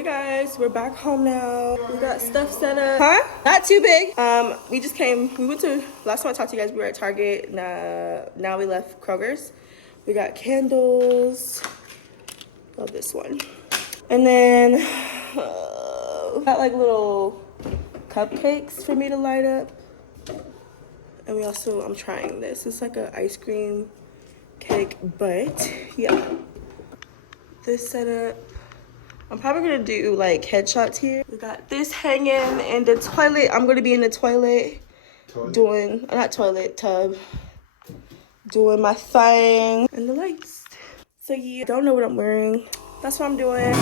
Hey guys, we're back home now. We got stuff set up. Huh? Not too big. We went to, last time I talked to you guys, we were at Target. Now we left Kroger's. We got candles. Love this one. And then, got like little cupcakes for me to light up. And I'm trying this. It's like an ice cream cake, but yeah. This setup. I'm probably gonna do like headshots here. We got this hanging in the toilet. I'm gonna be in the toilet. Tub, doing my thing. And the lights. So yeah, don't know what I'm wearing. That's what I'm doing.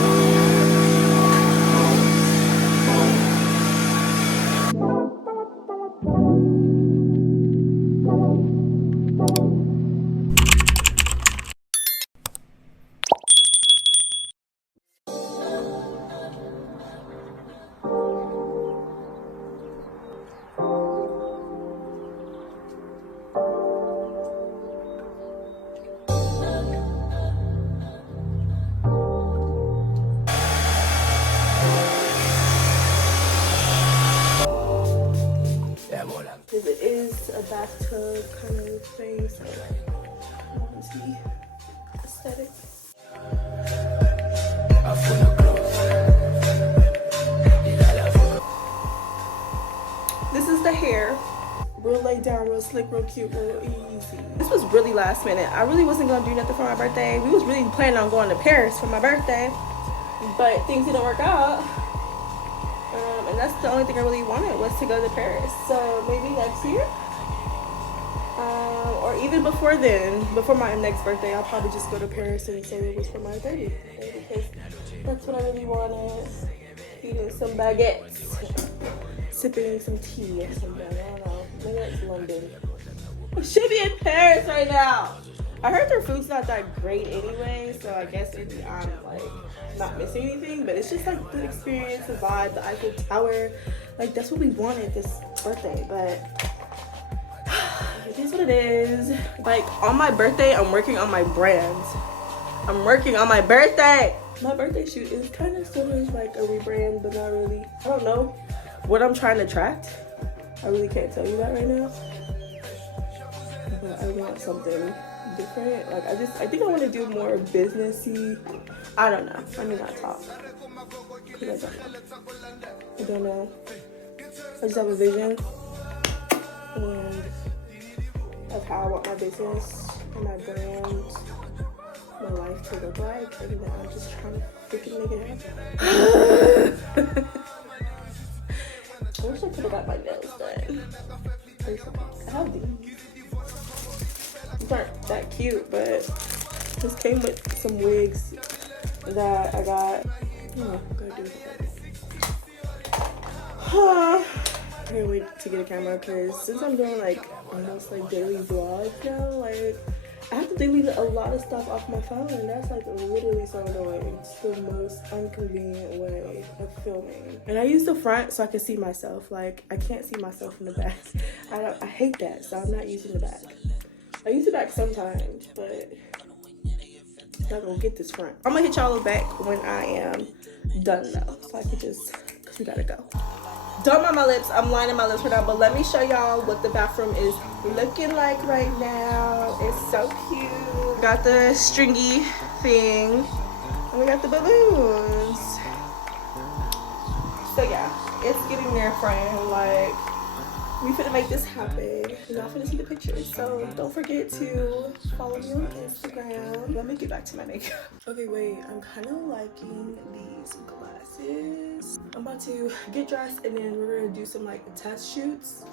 Because it is a bathtub kind of thing, so like, I want to see aesthetic. This is the hair. Real laid down, real slick, real cute, real easy. This was really last minute. I really wasn't gonna do nothing for my birthday. We was really planning on going to Paris for my birthday, but things didn't work out. And that's the only thing I really wanted, was to go to Paris. So maybe next year, or even before then, before my next birthday, I'll probably just go to Paris and say it was for my 30th, because that's what I really wanted. Eating some baguettes, sipping some tea or something. I don't know. Maybe that's London. I should be in Paris right now. I heard their food's not that great anyway, so I guess maybe I'm like not missing anything, but it's just like the experience, the vibe, the Eiffel Tower. Like that's what we wanted this birthday, but it is what it is. Like on my birthday, I'm working on my brand. I'm working on my birthday. My birthday shoot is kind of sort of like a rebrand, but not really. I don't know what I'm trying to attract. I really can't tell you that right now. But I want something different. Like I think I want to do more businessy. I don't know. Let me not talk, because I don't know. I just have a vision and of how I want my business and my brand, my life to look like, and then I'm just trying to freaking make it happen. I wish I could have got my nails done. I have these. These aren't that cute, but this came with some wigs that I got. Oh, gotta do it. I can't wait to get a camera, because since I'm doing like almost like daily vlogs now, like I have to delete a lot of stuff off my phone, and that's like literally so annoying. It's the most inconvenient way of filming. And I use the front so I can see myself. Like I can't see myself in the back. I hate that, so I'm not using the back. I use the back sometimes, but I'm not gonna get this front. I'm gonna hit y'all back when I am done though, so I can just, cause we gotta go. Done on my lips. I'm lining my lips right now, but let me show y'all what the bathroom is looking like right now. It's so cute. Got the stringy thing, and we got the balloons. So yeah, it's getting there, friend. Like, we finna make this happen. Y'all finna see the pictures. So don't forget to follow me on Instagram. Let me get back to my makeup. Okay, wait. I'm kind of liking these glasses. I'm about to get dressed, and then we're gonna do some like test shoots.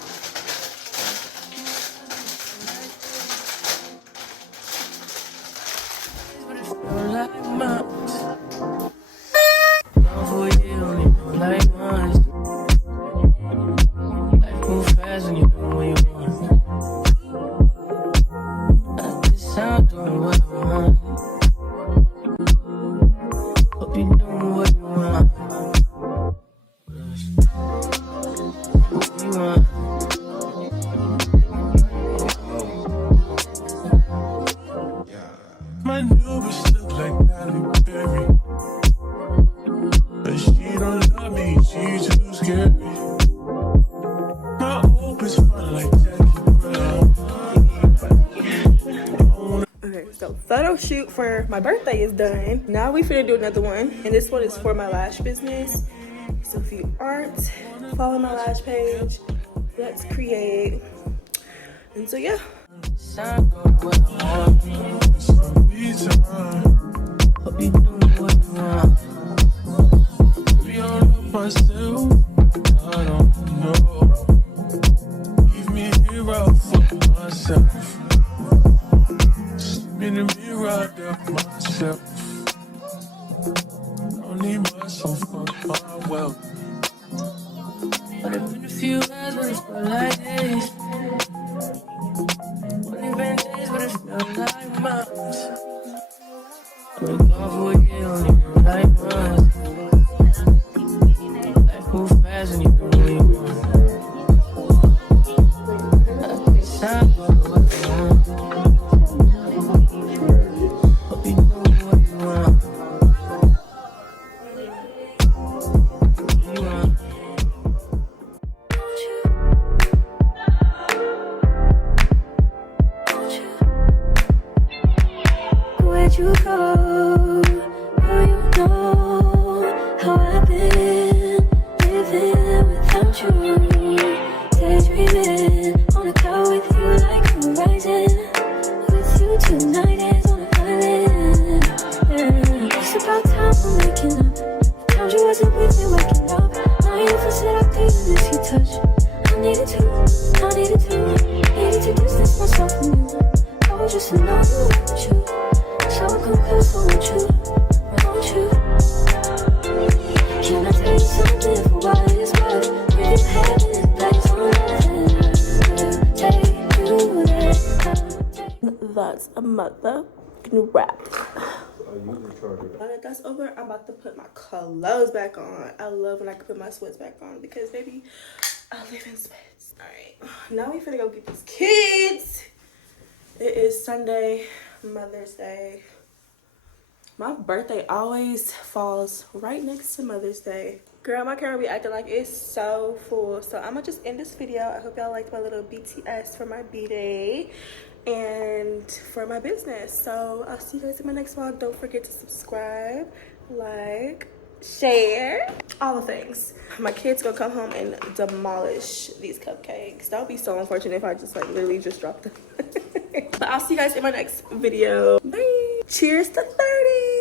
scary. My hope is fun like Jackie Brown. Okay, so photo shoot for my birthday is done. Now we finna do another one, and this one is for my lash business. So if you aren't following my lash page, let's create. And so yeah. Myself, I don't know. Leave me here out for myself. In the mirror, I doubt myself. Don't need myself for my wealth. But it's been a few hours, but it's felt like days. Only been days, but it felt like months. I've been gone for a year, only felt like months. Life move fast when you don't really want. It's time for what you want. Hope you know what you want. Where'd you go? Girl, you know how I've been living without you. Daydreaming on a cloud with you like horizon. With you tonight is on a violin. Yeah. It's about time we're making up. Found you wasn't with me waking up. Now you for said I couldn't miss your touch. I needed to distance myself from you. I was just to know you want you. So I come close, I want you. Can I tell you something for what it's worth? Really having lights on take you there. That's a motherfucking wrap. Now that that's over, I'm about to put my clothes back on. I love when I can put my sweats back on because baby, I live in sweats. Alright, now we finna go get these kids. It is Sunday, Mother's Day. My birthday always falls right next to Mother's Day. Girl, my camera be acting like it's so full. So I'm gonna just end this video. I hope y'all liked my little BTS for my B-Day and for my business. So I'll see you guys in my next vlog. Don't forget to subscribe, like, share, all the things. My kids gonna come home and demolish these cupcakes. That would be so unfortunate if I just like literally just dropped them. But I'll see you guys in my next video. Bye. Cheers to 30.